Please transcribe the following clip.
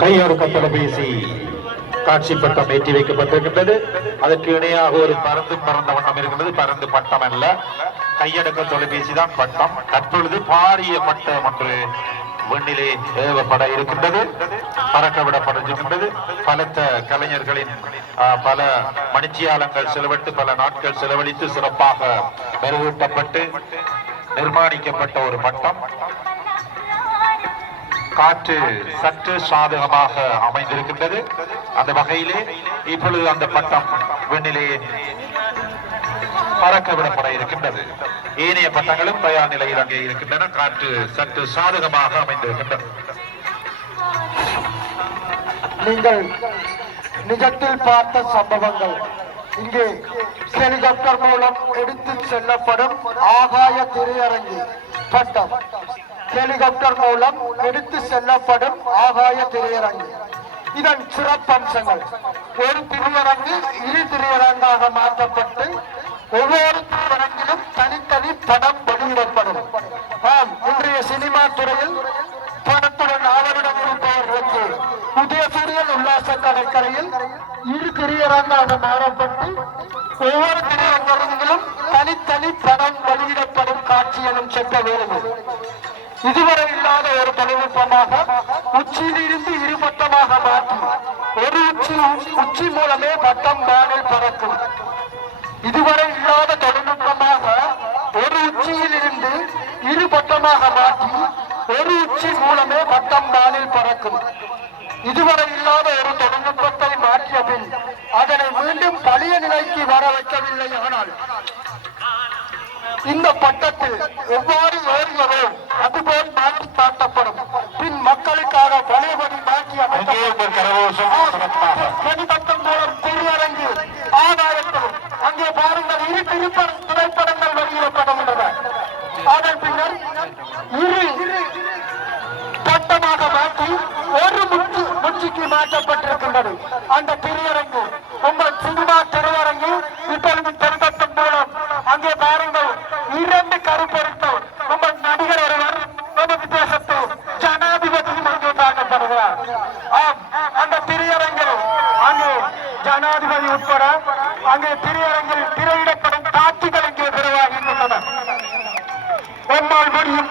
கையொடுக்க தொலைபேசி காட்சி பட்டம் ஏற்றி வைக்கப்பட்டிருக்கின்றது. அதற்கு இணையாக ஒரு பறந்து பறந்த வண்ணம் இருக்கின்றது. பறந்து பட்டம் அல்ல. கையடக்க தொலைபேசி தான் பட்டம். தற்பொழுது பாரிய பட்டம் ஒன்று விண்ணிலே ஏவப்பட இருக்கின்றது. பறக்க விடப்பட்டிருக்கின்றது பலத்த கலைஞர்களின் பல மணிச்சியாலங்கள் செலவிட்டு பல நாட்கள் செலவழித்து சிறப்பாக மெருகூட்டப்பட்டு நிர்மாணிக்கப்பட்ட ஒரு பட்டம். காற்று சற்று சாதகமாக அமைந்திருக்கின்றது. அந்த வகையிலே இப்பொழுது அந்த பட்டம் விண்ணிலே பறக்க விடப்பட இருக்கின்றது. ஏனைய பட்டங்களும் தயார் நிலையில் அங்கே இருக்கின்றன. காற்று சற்று சாதகமாக அமைந்திருக்கின்றது. நீங்கள் நிஜத்தில் பார்த்த சம்பவங்கள். இங்கே ஹெலிகாப்டர் மூலம் எடுத்து செல்லப்படும் ஆகாய திரையரங்கு பட்டம். ஹெலிகாப்டர் மூலம் எடுத்து செல்லப்படும் ஆகாய திரையரங்கு. இதன் சிறப்பம்சங்கள் ஒரு திரையரங்கு இரு திரையரங்காக மாற்றப்பட்டு ஒவ்வொரு திரையரங்கிலும் தனித்தனி படம் வெளியிடப்படும். ஆம் இன்றைய சினிமா துறையில் படத்துடன் ஆவரிடம் இருப்பவர்களுக்கு உதயசூரியன் உல்லாச கடற்கரையில் இரு திரையரங்காக மாறப்பட்டு ஒவ்வொரு திரையரங்கிலும் தனித்தனி படம் வெளியிடப்படும் காட்சி எனும் சென்ற வேலைகள் இதுவரை இல்லாத ஒரு தொழில்நுட்பமாக உச்சியிலிருந்து இருபட்டமாக மாற்றி ஒரு உச்சி உச்சி மூலமே பட்டம் வானில் பறக்கும். இதுவரை இல்லாத தொழில்நுட்பமாக ஒரு உச்சியில் இருந்து இரு பட்டமாக மாற்றி ஒரு உச்சி மூலமே பட்டம் வானில் பறக்கும். இதுவரை இல்லாத ஒரு தொழில்நுட்பத்தை மாற்றிய பின் அதனை மீண்டும் பழைய நிலைக்கு வர வைக்கவில்லை ஆனால் இந்த பட்டத்தில் கரகோஷம் சிறப்பாக மூலம் திருவரங்கு ஆதாயப்படும் அங்கே பாருங்கள் இரு திரைப்பட திரைப்படங்கள் வெளியிடப்படுகின்றன அதன் பின்னர் இரு பட்டமாக மாற்றி ஒரு முற்று முற்றுக்கு மாற்றப்பட்டிருக்கின்றது அந்த திரையரங்கு உங்கள் சினிமா திரையரங்கு இப்பொழுது ஜனாதிபதி உட்பட அங்கே திரையரங்கில் திரையிடப்படும் காட்சிகள் இங்கே பெருவாகி உள்ளன ஒன்னால் முடியும்.